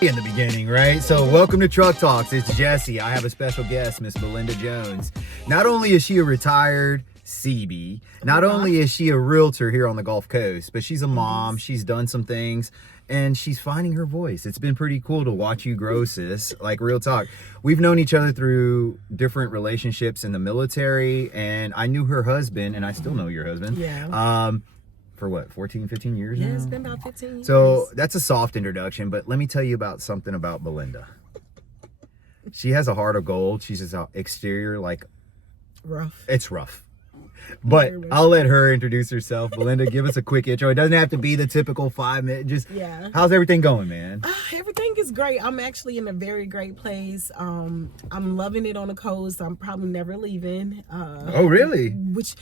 in the beginning, right? So welcome to Truck Talks. It's Jesse. I have a special guest, Miss Belinda Jones. Not only is she a retired CB, not only is she a realtor here on the Gulf Coast, but she's a mom. She's done some things and she's finding her voice. It's been pretty cool to watch you grow, sis. Like, real talk. We've known each other through different relationships in the military, and I knew her husband, and I still know your husband. Yeah. For what, 14, 15 years Yeah, now? it's been about 15 years. So that's a soft introduction, but let me tell you about something about Belinda. She has a heart of gold. She's just exterior, like, rough. it's rough. But I'll let her introduce herself. Belinda, give us a quick intro. It doesn't have to be the typical 5 minute. Just, how's everything going, man? Everything is great. I'm actually in a very great place. I'm loving it on the coast. I'm probably never leaving. Oh, really? Which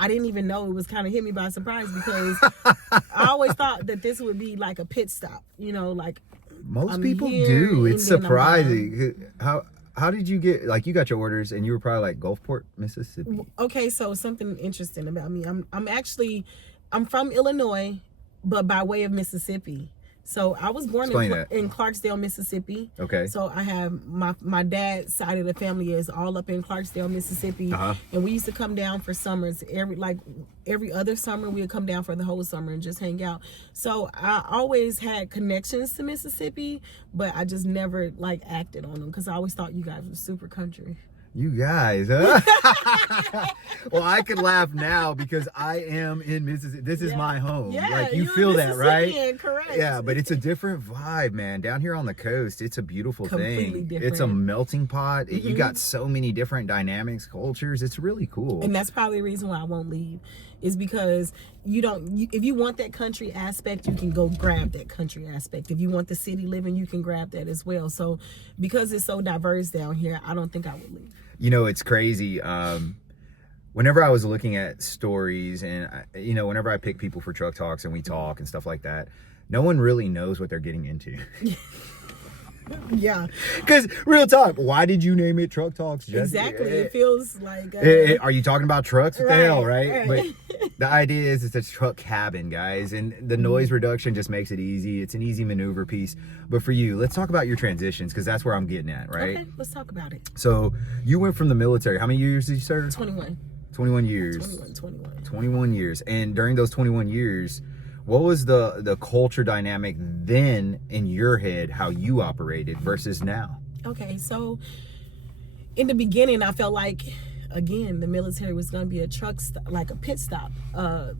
I didn't even know. It was kind of hit me by surprise because I always thought that this would be like a pit stop. You know, like most people do. It's surprising. How did you get, like, you got your orders and you were probably like Gulfport, Mississippi? Okay, so something interesting about me. I'm from Illinois, but by way of Mississippi. So I was born in Clarksdale, Mississippi. Okay. So I have my dad's side of the family is all up in Clarksdale, Mississippi. And we used to come down for summers. Every other summer we would come down for the whole summer and just hang out. So I always had connections to Mississippi, but I just never like acted on them because I always thought you guys were super country. You guys, huh? Well, I could laugh now because I am in Mississippi. This is my home. Yeah, like, you feel that, right? Correct. Yeah, but it's a different vibe, man. Down here on the coast, it's a beautiful Completely thing. different. It's a melting pot. You got so many different dynamics, cultures. It's really cool. And that's probably the reason why I won't leave, is because if you want that country aspect, you can go grab that country aspect. If you want the city living, you can grab that as well. So because it's so diverse down here, I don't think I would leave. You know, it's crazy. Whenever I was looking at stories and, whenever I pick people for Truck Talks and we talk and stuff like that, no one really knows what they're getting into. Yeah. Because, real talk, why did you name it Truck Talks, Jesse? Exactly. It feels like... are you talking about trucks? What the hell, right? But the idea is it's a truck cabin, guys. And the noise reduction just makes it easy. It's an easy maneuver piece. But for you, let's talk about your transitions, because that's where I'm getting at, right? Okay, let's talk about it. So, you went from the military. How many years did you serve? 21. 21 years. 21 years. And during those 21 years... what was the culture dynamic then in your head, how you operated versus now? Okay, so in the beginning, I felt like, again, the military was going to be a truck stop, like a pit stop,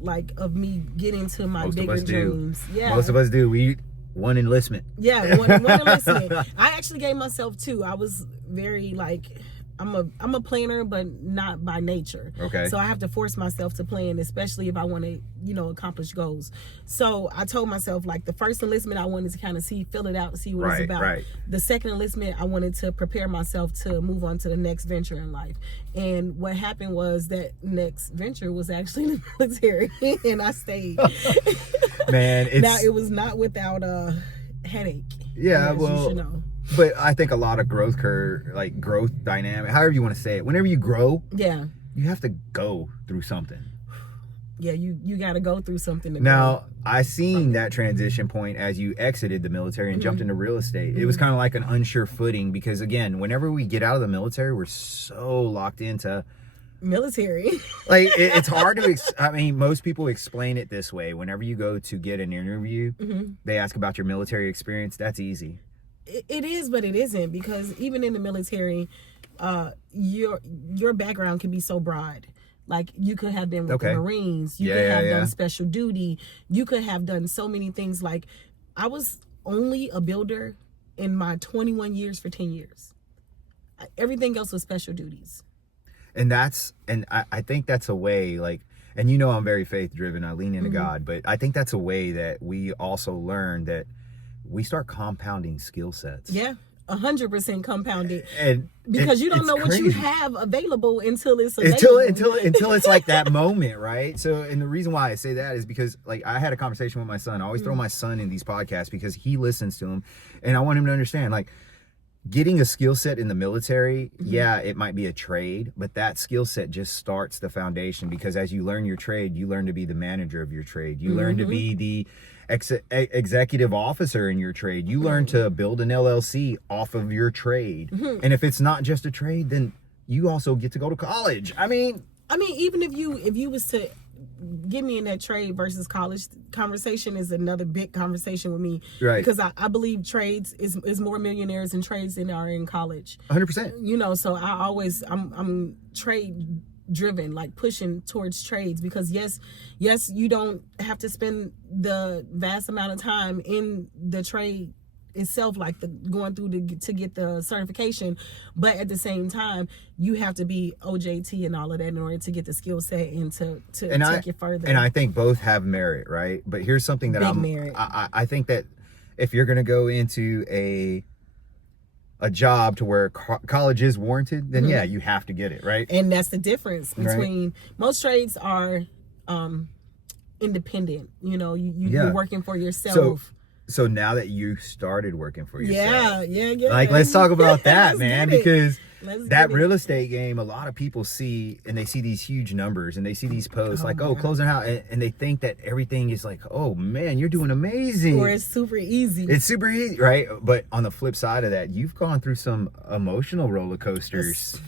like of me getting to my bigger dreams. Yeah, most of us do. We one enlistment. Yeah, one enlistment. I actually gave myself 2. I was very like... I'm a planner, but not by nature. Okay. So I have to force myself to plan, especially if I want to, accomplish goals. So I told myself, like, the first enlistment, I wanted to kind of fill it out, see what it's about. Right. The second enlistment, I wanted to prepare myself to move on to the next venture in life. And what happened was that next venture was actually the military, and I stayed. Man, now it was not without a headache. Yeah, well, you should know. But I think a lot of growth dynamic, however you want to say it, whenever you grow, you have to go through something. Yeah, you got to go through something to Now, I seen that transition point as you exited the military and jumped into real estate. It was kind of like an unsure footing because, again, whenever we get out of the military, we're so locked into military. Like, it's hard to, most people explain it this way. Whenever you go to get an interview, they ask about your military experience. That's easy. It is, but it isn't, because even in the military, your background can be so broad. Like, you could have been with the Marines, you could have done special duty, you could have done so many things. Like, I was only a builder in my 21 years for 10 years. Everything else was special duties. And I think that's a way, like, and I'm very faith driven. I lean into God, but I think that's a way that we also learn that we start compounding skill sets. Yeah, 100% compounded. And because you don't know what you have available until it's available. Until it's like that moment, right? So, and the reason why I say that is because, like, I had a conversation with my son. I always throw my son in these podcasts because he listens to them, and I want him to understand, like, getting a skill set in the military, yeah, it might be a trade, but that skill set just starts the foundation, because as you learn your trade, you learn to be the manager of your trade. You learn to be the executive officer in your trade. You learn to build an LLC off of your trade. And if it's not just a trade, then you also get to go to college. I mean, even if you was to get me in that trade versus college conversation is another big conversation with me, right? Because I believe trades is more millionaires in trades than are in college. 100%. You know, so I'm trade driven, like pushing towards trades, because yes, you don't have to spend the vast amount of time in the trade itself, like going through to get the certification, but at the same time you have to be OJT and all of that in order to get the skill set and to take it further. And I think both have merit, right? But here's something that I think that if you're going to go into a job to where college is warranted, then yeah, you have to get it, right? And that's the difference between most trades are independent. You know, you're working for yourself. So now that you started working for yourself, yeah. Like, let's talk about that, man, because that real estate game, a lot of people see, and they see these huge numbers and they see these posts closing out, and they think that everything is like, oh man, you're doing amazing. Or it's super easy. It's super easy, right? But on the flip side of that, you've gone through some emotional roller coasters.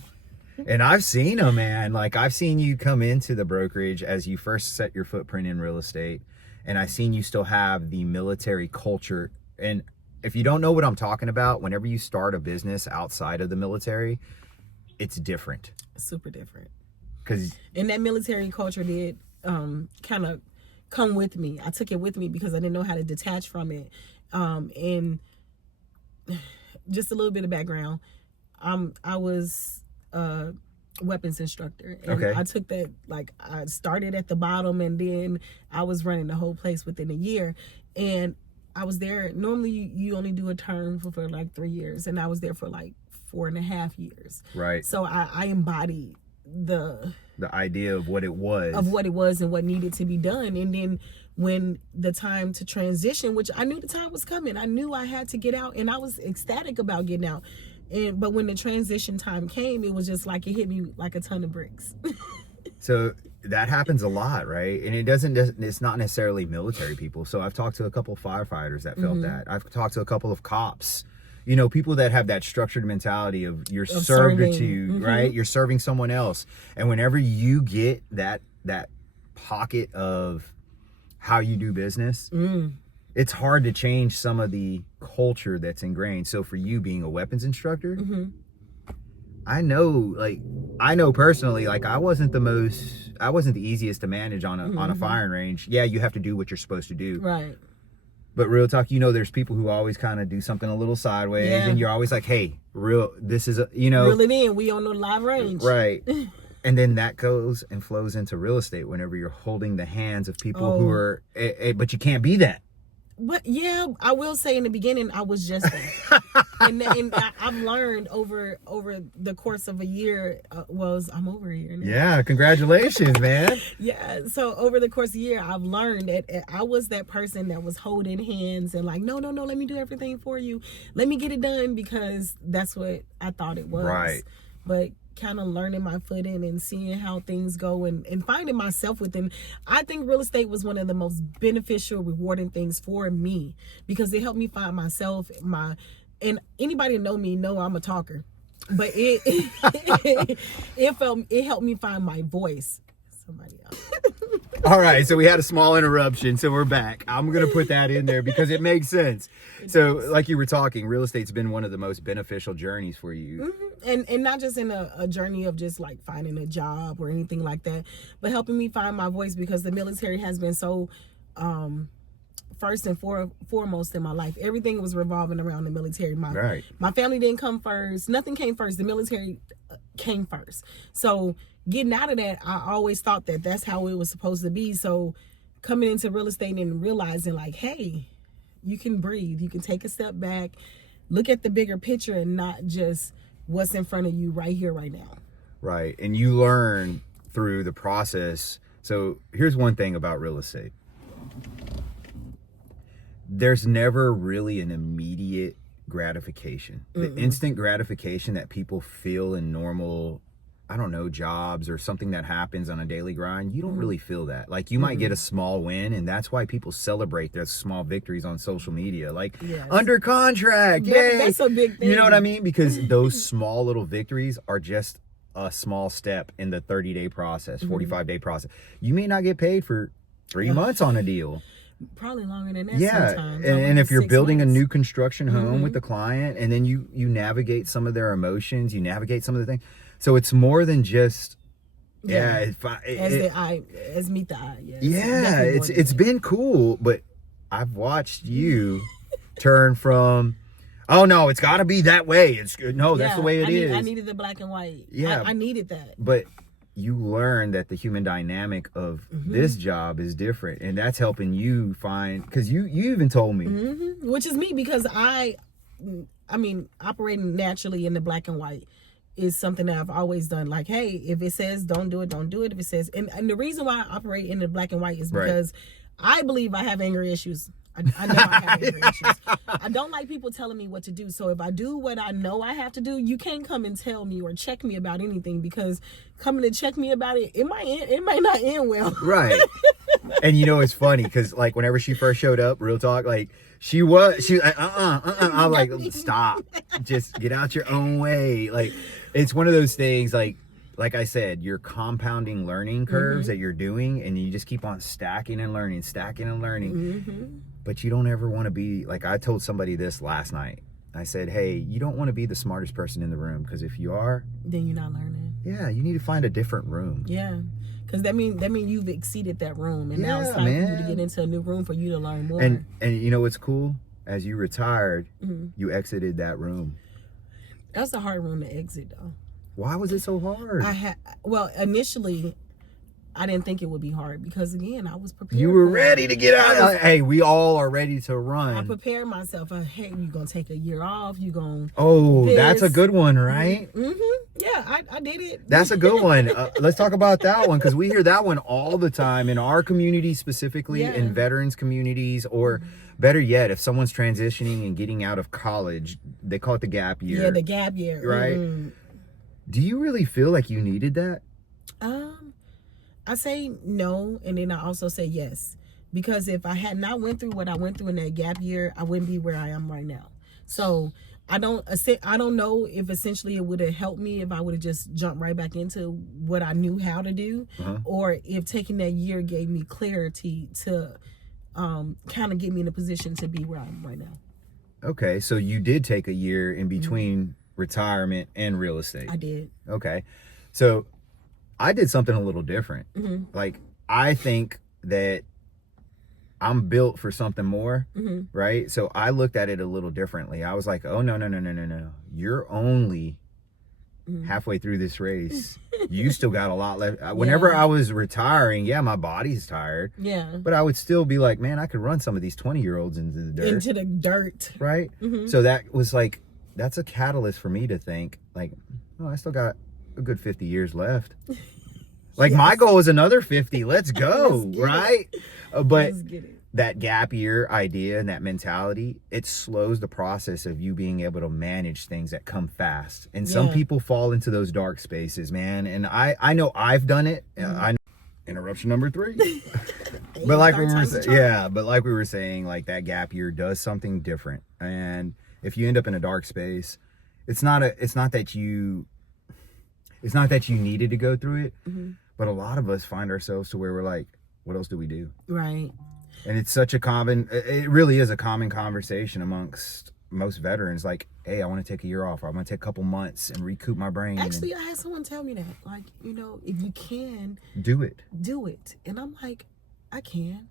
And I've seen them, man. Like, I've seen you come into the brokerage as you first set your footprint in real estate. And I've seen you still have the military culture. And if you don't know what I'm talking about, whenever you start a business outside of the military, it's different. Super different. And that military culture did kind of come with me. I took it with me because I didn't know how to detach from it. And just a little bit of background. I was weapons instructor, and I took that, like, I started at the bottom and then I was running the whole place within a year, and I was there. Normally you only do a term for like 3 years, and I was there for like 4.5 years, right? So I embodied the idea of what it was and what needed to be done. And then when the time to transition, which I knew the time was coming, I knew I had to get out, and I was ecstatic about getting out. But when the transition time came, it was just like it hit me like a ton of bricks. So that happens a lot, right? And it's not necessarily military people. So I've talked to a couple of firefighters that felt that. I've talked to a couple of cops, you know, people that have that structured mentality of you're servitude, right? You're serving someone else. And whenever you get that pocket of how you do business, it's hard to change some of the culture that's ingrained. So for you being a weapons instructor, I know personally, like, I wasn't the easiest to manage on a firing range. Yeah, you have to do what you're supposed to do. Right. But real talk, you know, there's people who always kind of do something a little sideways, and you're always like, hey, this is reel it in. We on the live range. Right. And then that goes and flows into real estate whenever you're holding the hands of people who are, but you can't be that. But yeah, I will say in the beginning, I was just that. and I've learned over the course of a year, I'm over a year now. Yeah, congratulations, man. Yeah, so over the course of a year, I've learned that I was that person that was holding hands and like, no, let me do everything for you. Let me get it done, because that's what I thought it was. Right. But kind of learning my footing and seeing how things go and finding myself within. I think real estate was one of the most beneficial, rewarding things for me, because it helped me find myself. And anybody know me know I'm a talker, but it helped me find my voice. Somebody else. All right, so we had a small interruption, so we're back. I'm going to put that in there because it makes sense. Like you were talking, real estate's been one of the most beneficial journeys for you. And not just in a journey of just like finding a job or anything like that, but helping me find my voice, because the military has been so first and foremost in my life. Everything was revolving around the military. My family didn't come first. Nothing came first. The military came first. So getting out of that, I always thought that that's how it was supposed to be. So coming into real estate and realizing like, hey, you can breathe. You can take a step back, look at the bigger picture, and not just what's in front of you right here, right now. Right. And you learn through the process. So here's one thing about real estate. There's never really an immediate gratification. The instant gratification that people feel in normal, I don't know, jobs or something that happens on a daily grind, you don't really feel that. Like, you might get a small win, and that's why people celebrate their small victories on social media. Like, under contract, yay! That's a big thing. You know what I mean? Because those small little victories are just a small step in the 30-day process, 45-day process. You may not get paid for 3 months on a deal. Probably longer than that sometimes. And if you're building a new construction home with the client, and then you navigate some of their emotions, you navigate some of the things. So it's more than just as meet the eye. It's been cool, but I've watched you turn from, oh no, it's got to be that way. That's the way it is. I needed the black and white. I needed that. But you learn that the human dynamic of this job is different, and that's helping you find, because you even told me, which is me, because I mean, operating naturally in the black and white is something that I've always done. Like, hey, if it says don't do it, don't do it. If it says, and the reason why I operate in the black and white is because I believe I have anger issues. I know I have anger issues. I don't like people telling me what to do. So if I do what I know I have to do, you can't come and tell me or check me about anything, because coming to check me about it, it might not end well. Right. And you know, it's funny because, like, whenever she first showed up, real talk, like, she was like, I'm like, stop, just get out your own way. Like, it's one of those things, like I said, you're compounding learning curves that you're doing, and you just keep on stacking and learning. But you don't ever want to be, like, I told somebody this last night. I said, hey, you don't want to be the smartest person in the room, because if you are, then you're not learning. Yeah, you need to find a different room. Yeah, because that mean you've exceeded that room, and now it's time for you to get into a new room for you to learn more. And you know what's cool? As you retired, you exited that room. That's a hard room to exit, though. Why was it so hard? Initially, I didn't think it would be hard, because, again, I was prepared. You were ready to get out. Hey, we all are ready to run. I prepared myself. Hey, you're going to take a year off. You're going to... Oh, that's a good one, right? Yeah, I did it. That's a good one. Let's talk about that one, because we hear that one all the time in our community, specifically in veterans communities, or better yet, if someone's transitioning and getting out of college, they call it the gap year. Yeah, the gap year. Right? Do you really feel like you needed that? I say no, and then I also say yes, because if I had not went through what I went through in that gap year, I wouldn't be where I am right now. So I don't know if essentially it would have helped me if I would have just jumped right back into what I knew how to do, or if taking that year gave me clarity to kind of get me in a position to be where I am right now. Okay, so you did take a year in between retirement and real estate. I did. Okay, so I did something a little different. Like, I think that I'm built for something more, right? So I looked at it a little differently. I was like, oh, no. You're only halfway through this race. You still got a lot left. Whenever I was retiring, my body's tired. Yeah. But I would still be like, man, I could run some of these 20-year-olds into the dirt. Right? So that was like, that's a catalyst for me to think, like, oh, I still got a good 50 years left. Like, my goal is another 50. Let's go. Right? But that gap year idea and that mentality, it slows the process of you being able to manage things that come fast. And some people fall into those dark spaces, man. And I know I've done it. I know. Interruption number 3. But like we were saying, like, that gap year does something different. And if you end up in a dark space, it's not that you needed to go through it, but a lot of us find ourselves to where we're like, what else do we do? Right. And it's such it really is a common conversation amongst most veterans. Like, hey, I want to take a year off, or I want to take a couple months and recoup my brain. Actually, I had someone tell me that, like, if you can do it. And I'm like, I can.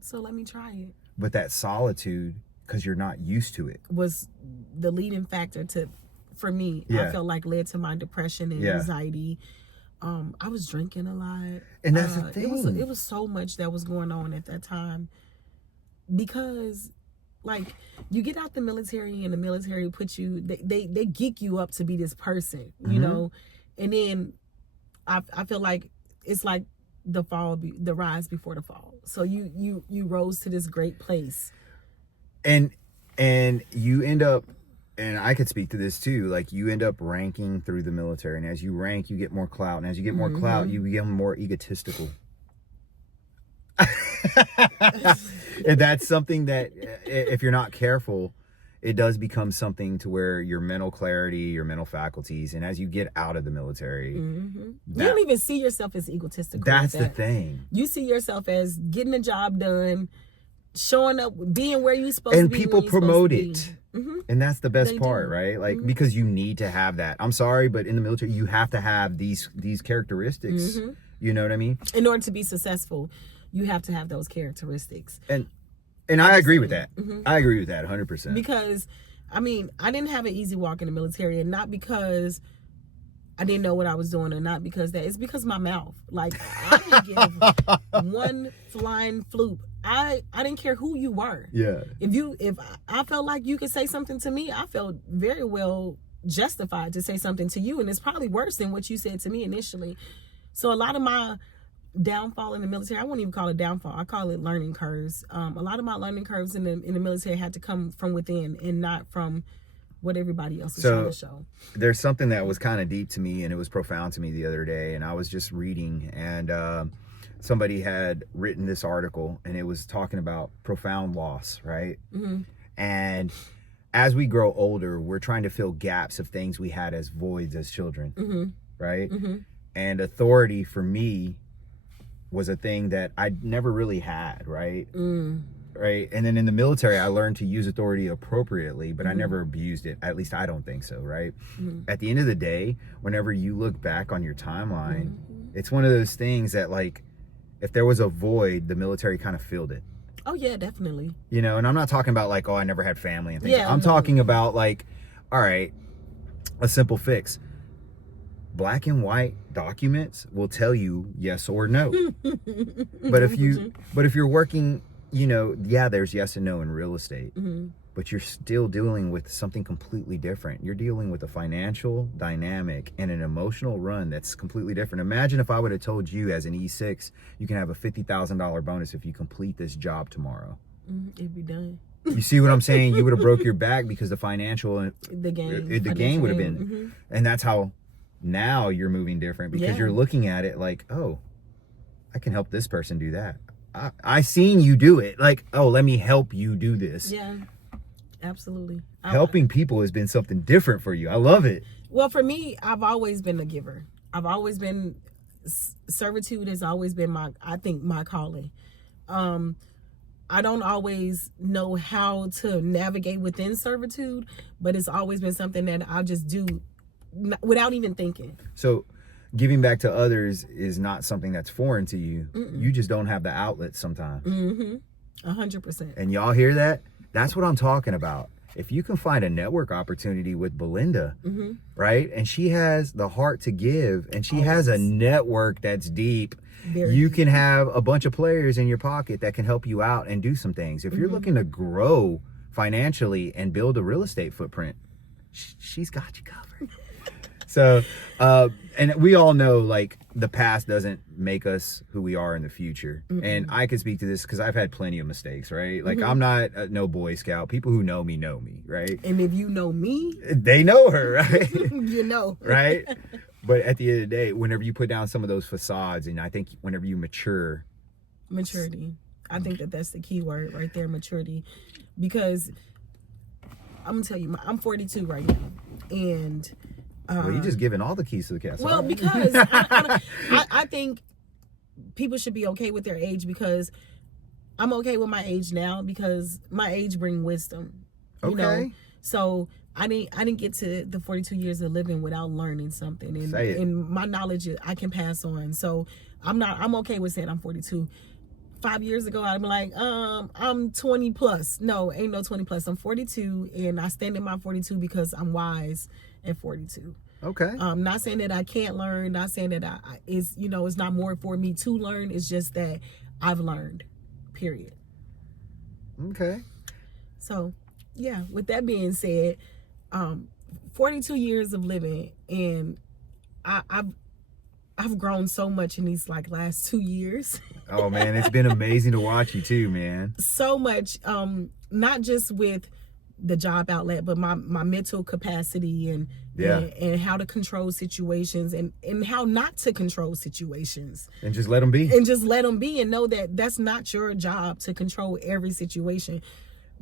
So let me try it. But that solitude, because you're not used to it, was the leading factor for me. I felt like led to my depression and anxiety. I was drinking a lot, and that's the thing. It was so much that was going on at that time, because, like, you get out the military, and the military puts you, they geek you up to be this person, you know, and then I feel like it's like the rise before the fall. So you rose to this great place, and you end up and I could speak to this too, like you end up ranking through the military, and as you rank, you get more clout, and as you get more clout, you become more egotistical. And that's something that, if you're not careful, it does become something to where your mental clarity, your mental faculties, and as you get out of the military, you don't even see yourself as egotistical. That's the thing. You see yourself as getting the job done, showing up, being where you're supposed to be. And people promote it. And that's the best part, right? Like, because you need to have that. I'm sorry, but in the military, you have to have these characteristics. You know what I mean? In order to be successful, you have to have those characteristics. And I agree with that. I agree with that 100%. Because, I mean, I didn't have an easy walk in the military, and not because I didn't know what I was doing, or not because that. It's because my mouth. Like, I didn't give one flying floop. I didn't care who you were. Yeah. If I felt like you could say something to me, I felt very well justified to say something to you, and it's probably worse than what you said to me initially. So a lot of my downfall in the military, I wouldn't even call it downfall, I call it learning curves. A lot of my learning curves in the military had to come from within and not from what everybody else was trying to show. There's something that was kind of deep to me, and it was profound to me the other day, and I was just reading, and somebody had written this article, and it was talking about profound loss, right? And as we grow older, we're trying to fill gaps of things we had as voids as children, right? And authority for me was a thing that I never really had, right? Right. And then in the military, I learned to use authority appropriately, but I never abused it. At least I don't think so, right? At the end of the day, whenever you look back on your timeline, it's one of those things that, like, if there was a void, the military kind of filled it. Oh, yeah, definitely. You know, and I'm not talking about like, oh, I never had family and things. Yeah, I'm talking about like, all right, a simple fix. Black and white documents will tell you yes or no. But if you're working, you know, yeah, there's yes and no in real estate, but you're still dealing with something completely different. You're dealing with a financial dynamic and an emotional run that's completely different. Imagine if I would have told you as an E6, you can have a $50,000 bonus if you complete this job tomorrow. It'd be done. You see what I'm saying? You would have broke your back because the financial, the game would have been, and that's how now you're moving different, because you're looking at it like, oh, I can help this person do that. I seen you do it. Like, oh, let me help you do this. Yeah, absolutely. Helping people has been something different for you. I love it. Well, for me, I've always been a giver. I've always been, servitude has always been my calling. I don't always know how to navigate within servitude, but it's always been something that I just do without even thinking. So giving back to others is not something that's foreign to you. You just don't have the outlet sometimes. 100%. And y'all hear that? That's what I'm talking about. If you can find a network opportunity with Belinda, right? And she has the heart to give, and she has a network that's deep. You can have a bunch of players in your pocket that can help you out and do some things. If you're looking to grow financially and build a real estate footprint, she's got you covered. So, and we all know, like, the past doesn't make us who we are in the future. And I can speak to this because I've had plenty of mistakes, right? Like, I'm not no Boy Scout. People who know me, right? And if you know me, they know her, right? You know. Right? But at the end of the day, whenever you put down some of those facades, and I think whenever you mature. Maturity. I think that's the key word right there, maturity. Because I'm going to tell you, I'm 42 right now. And well, you're just giving all the keys to the castle. Well, because I think people should be okay with their age, because I'm okay with my age now because my age brings wisdom. You know? So I didn't get to the 42 years of living without learning something, and my knowledge I can pass on. So I'm okay with saying I'm 42. 5 years ago, I'd be like, I'm 20 plus. No, ain't no 20 plus. I'm 42, and I stand in my 42 because I'm wise at 42. Okay. Not saying that I can't learn. Not saying that it's not more for me to learn. It's just that I've learned. Period. Okay. So, yeah. With that being said, 42 years of living, and I've grown so much in these last 2 years. Oh man, it's been amazing to watch you too, man. So much, not just with the job outlet, but my mental capacity and how to control situations and how not to control situations. And just let them be. And know that that's not your job to control every situation.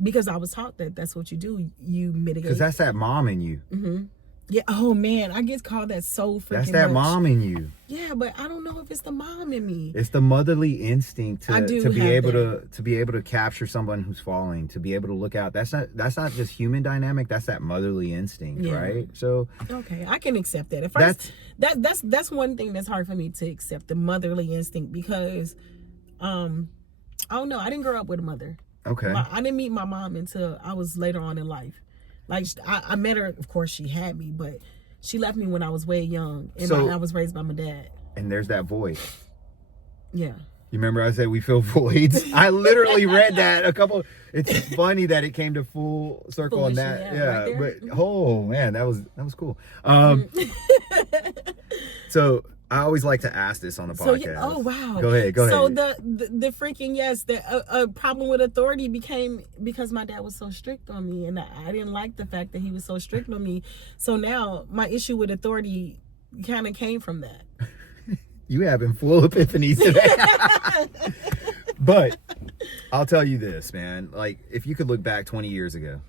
Because I was taught that that's what you do. You mitigate. Because that's that mom in you. Mm-hmm. Yeah. Oh man, I get called that so freaking That's that much. Mom in you. Yeah, but I don't know if it's the mom in me. It's the motherly instinct to be able that. to be able to capture someone who's falling, to be able to look out. That's not just human dynamic. That's that motherly instinct, right? So okay, I can accept that. At first, that's one thing that's hard for me to accept, the motherly instinct, because I don't know. I didn't grow up with a mother. Okay. I didn't meet my mom until I was later on in life. Like, I met her, of course she had me, but she left me when I was way young. And I was raised by my dad. And there's that void. Yeah. You remember I said we fill voids? I literally read that it's funny that it came to full circle on that. Yeah. Right, but oh man, that was cool. So I always like to ask this on the podcast. Oh wow. Go ahead. So the freaking a problem with authority became because my dad was so strict on me, and I didn't like the fact that he was so strict on me. So now my issue with authority kind of came from that. You having full epiphanies today. But I'll tell you this, man. Like, if you could look back 20 years ago,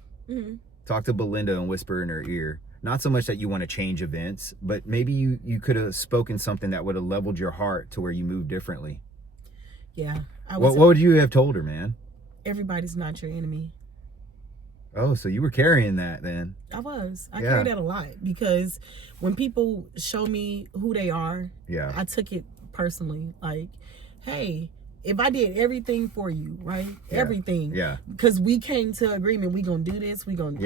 talk to Belinda and whisper in her ear. Not so much that you want to change events, but maybe you could have spoken something that would have leveled your heart to where you move differently. Yeah. What would you have told her, man? Everybody's not your enemy. Oh, so you were carrying that then. I was. I carry that a lot, because when people show me who they are, I took it personally. Like, hey, if I did everything for you, right? Yeah. Everything. Yeah. Because we came to agreement, we gonna do this, we gonna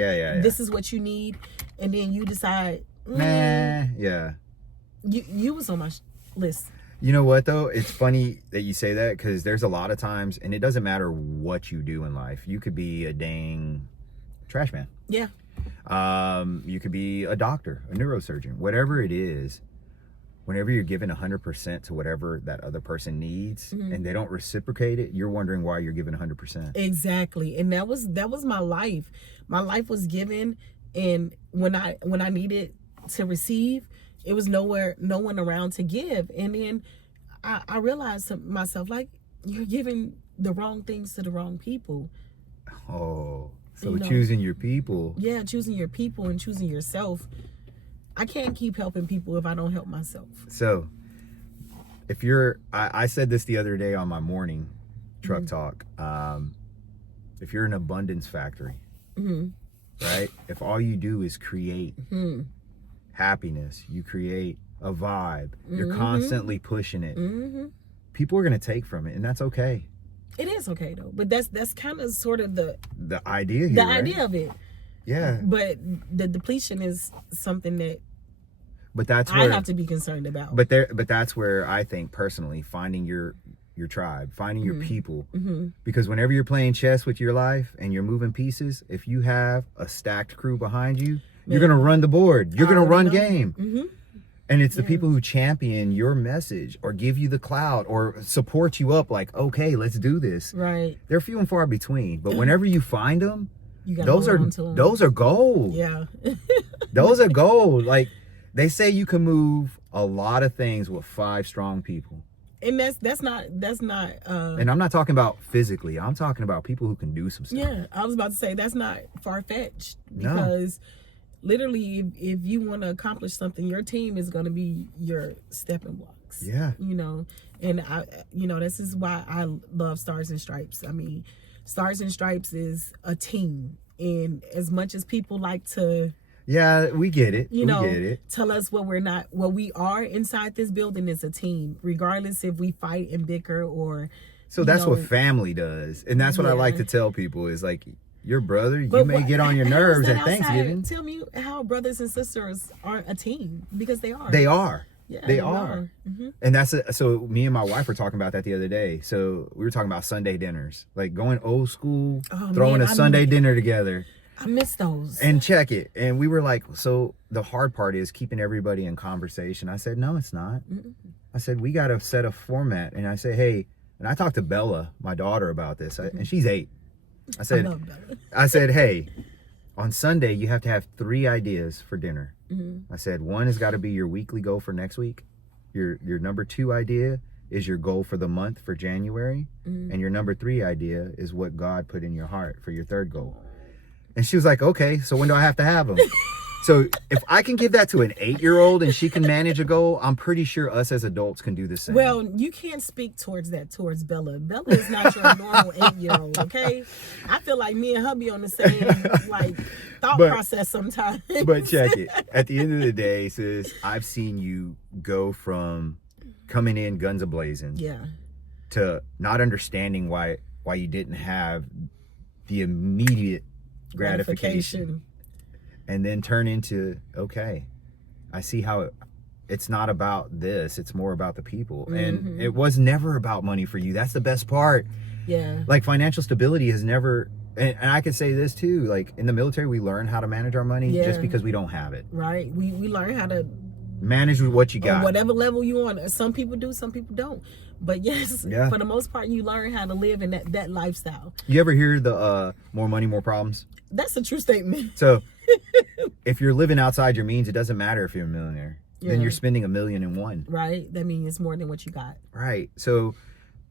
this is what you need, and then you decide, you was on my list. You know what though? It's funny that you say that, because there's a lot of times, and it doesn't matter what you do in life. You could be a dang trash man. Yeah. You could be a doctor, a neurosurgeon, whatever it is. Whenever you're giving 100% to whatever that other person needs, and they don't reciprocate it, you're wondering why you're giving 100%. Exactly. And that was my life. My life was given, and when I needed to receive, it was no one around to give. And then I realized to myself, like, you're giving the wrong things to the wrong people. Oh, so choosing your people. Yeah, choosing your people and choosing yourself. I can't keep helping people if I don't help myself. So if I said this the other day on my morning truck talk. If you're an abundance factory, right? If all you do is create happiness, you create a vibe, you're constantly pushing it, people are going to take from it, and that's okay. It is okay though, but that's kind of sort of the idea here, the idea of it. Yeah. But the depletion is something that I have to be concerned about. But that's where I think personally finding your tribe, finding your people, because whenever you're playing chess with your life and you're moving pieces, if you have a stacked crew behind you, you're going to run the board. You're going to run game. And it's the people who champion your message or give you the clout or support you up, like, okay, let's do this. Right. They're few and far between. But whenever you find them, those are gold. Yeah. Those are gold. Like, they say you can move a lot of things with 5 strong people. And that's not and I'm not talking about physically. I'm talking about people who can do some stuff. Yeah, I was about to say that's not far-fetched, because literally if you want to accomplish something, your team is going to be your stepping blocks. Yeah. And this is why I love Stars and Stripes. I mean, Stars and Stripes is a team, and as much as people like to we get it. We get it. Tell us what we are inside this building is a team, regardless if we fight and bicker or. So that's what family does. And that's what I like to tell people is, like, your brother, you may get on your nerves at Thanksgiving. Tell me how brothers and sisters aren't a team, because they are. They are. Yeah, they are. And so me and my wife were talking about that the other day. So we were talking about Sunday dinners, like going old school, throwing a Sunday dinner together. I miss those. And check it. And we were like, so the hard part is keeping everybody in conversation. I said, no, it's not. I said, we got to set a format. And I said, hey, and I talked to Bella, my daughter, about this, and she's 8. I said, hey, On Sunday, you have to have 3 ideas for dinner. I said, 1 has got to be your weekly goal for next week. Your number 2 idea is your goal for the month for January. And your number 3 idea is what God put in your heart for your 3rd goal. And she was like, okay, so when do I have to have them? So if I can give that to an 8-year-old and she can manage a goal, I'm pretty sure us as adults can do the same. Well, you can't speak towards Bella. Bella is not your normal 8-year-old, okay? I feel like me and her be on the same thought process sometimes. But check it. At the end of the day, sis, I've seen you go from coming in guns a-blazing to not understanding why you didn't have the immediate gratification. And then turn into, okay, I see how it's not about this. It's more about the people. And it was never about money for you. That's the best part. Yeah. Like financial stability has never, and I could say this too, like in the military, we learn how to manage our money just because we don't have it. Right. We learn how to manage with what you got. On whatever level you on. Some people do, some people don't. But yes, for the most part, you learn how to live in that lifestyle. You ever hear the more money, more problems? That's a true statement. So if you're living outside your means, it doesn't matter if you're a millionaire. Then you're spending $1 million in one. Right. That means it's more than what you got. Right. So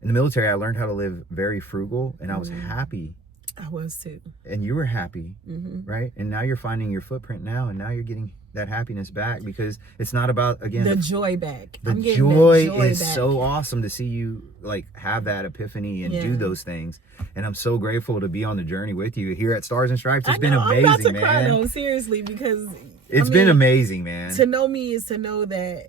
in the military, I learned how to live very frugal, and I was happy. I was too. And you were happy, right? And now you're finding your footprint now, and now you're getting that happiness back because it's not about, again, the joy back. The joy is back. So awesome to see you have that epiphany and do those things. And I'm so grateful to be on the journey with you here at Stars and Stripes. It's been amazing, I'm about to man. Cry, though, seriously, because it's been amazing, man. To know me is to know that.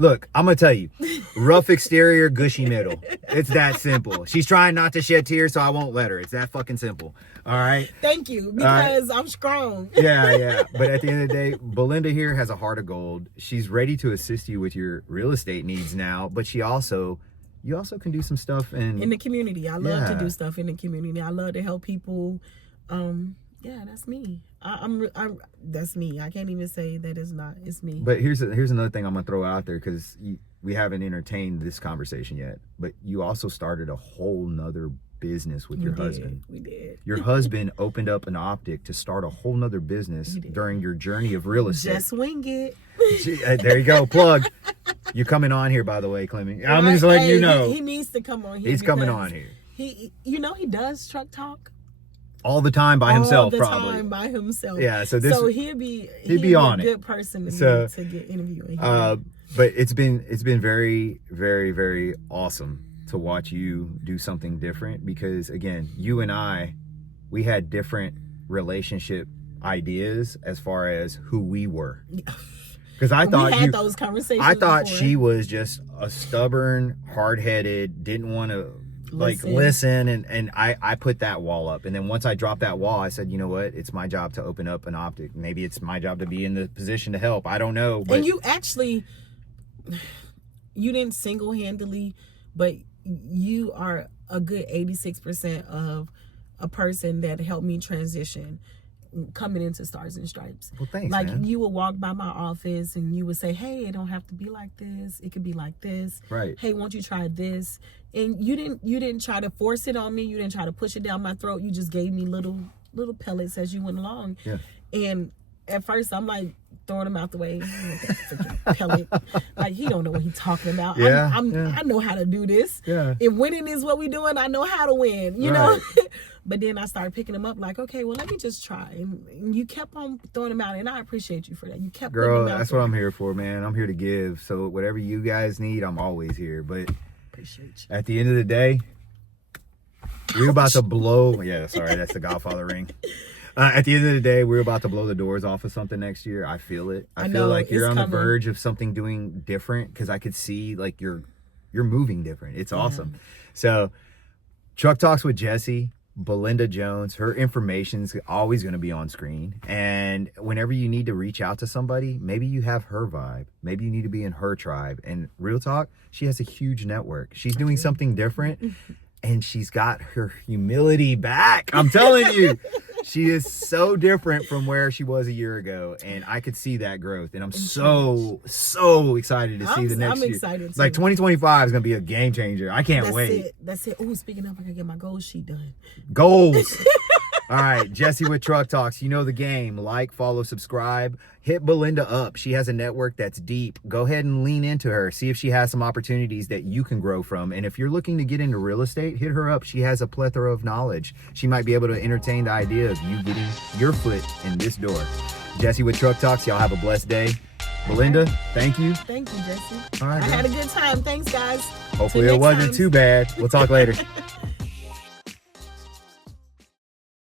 Look, I'm going to tell you, rough exterior, gushy middle. It's that simple. She's trying not to shed tears, so I won't let her. It's that fucking simple. All right? Thank you, because I'm strong. Yeah. But at the end of the day, Belinda here has a heart of gold. She's ready to assist you with your real estate needs now, but you also can do some stuff in the community. I love to do stuff in the community. I love to help people. Yeah, that's me. I'm that's me. I can't even say that it's not. It's me. But here's another thing I'm gonna throw out there, because we haven't entertained this conversation yet. But you also started a whole nother business with your husband. We did. Your husband opened up an optic to start a whole nother business during your journey of real estate. Just wing it. There you go. Plug. You're coming on here, by the way, Clemmy. I'm just letting you know. He needs to come on here. He's coming on here. He does truck talk. All the time by himself, probably. All the probably. time by himself. Yeah, so he'd be on a good person to get interviewing. But it's been very, very, very awesome to watch you do something different, because again, you and we had different relationship ideas as far as who we were. Because I thought we had those conversations. I thought she was just a stubborn, hard-headed, didn't want to listen, and I put that wall up. And then once I dropped that wall, I said, you know what, it's my job to open up an optic. Maybe it's my job to be in the position to help. I don't know. But and you didn't single-handedly, but you are a good 86% of a person that helped me transition coming into Stars and Stripes. Well, thanks, man. You would walk by my office and you would say, hey, it don't have to be like this, it could be like this. Right. Hey, won't you try this? And you didn't try to force it on me. You didn't try to push it down my throat. You just gave me little pellets as you went along. Yeah. And at first I'm like throwing them out the way. Pellet. Like, he don't know what he's talking about. Yeah, I know how to do this. Yeah. If winning is what we're doing, I know how to win, you know? But then I started picking them up like, okay, well, let me just try. And you kept on throwing them out, and I appreciate you for that. You kept putting them out. That's what I'm here for, man. I'm here to give. So whatever you guys need, I'm always here. But appreciate you. At the end of the day, we're about to blow. Yeah, sorry, that's the Godfather ring. At the end of the day, we're about to blow the doors off of something next year. I feel it. I feel like you're on the verge of something doing different, because I could see like you're moving different. It's awesome. So, Truck Talks with Jessie, Belinda Jones. Her information's always going to be on screen. And whenever you need to reach out to somebody, maybe you have her vibe. Maybe you need to be in her tribe. And real talk, she has a huge network. She's doing something different. And she's got her humility back. I'm telling you, she is so different from where she was a year ago. And I could see that growth. And I'm so excited to see the next year. I'm excited too. Like 2025 is going to be a game changer. I can't wait. That's it. Oh, speaking of, I got to get my goals sheet done. Goals. All right, Jesse with Truck Talks. You know the game. Like, follow, subscribe. Hit Belinda up. She has a network that's deep. Go ahead and lean into her. See if she has some opportunities that you can grow from. And if you're looking to get into real estate, hit her up. She has a plethora of knowledge. She might be able to entertain the idea of you getting your foot in this door. Jesse with Truck Talks. Y'all have a blessed day. Belinda, thank you. Thank you, Jesse. All right, I had a good time. Thanks, guys. Hopefully it wasn't too bad. We'll talk later.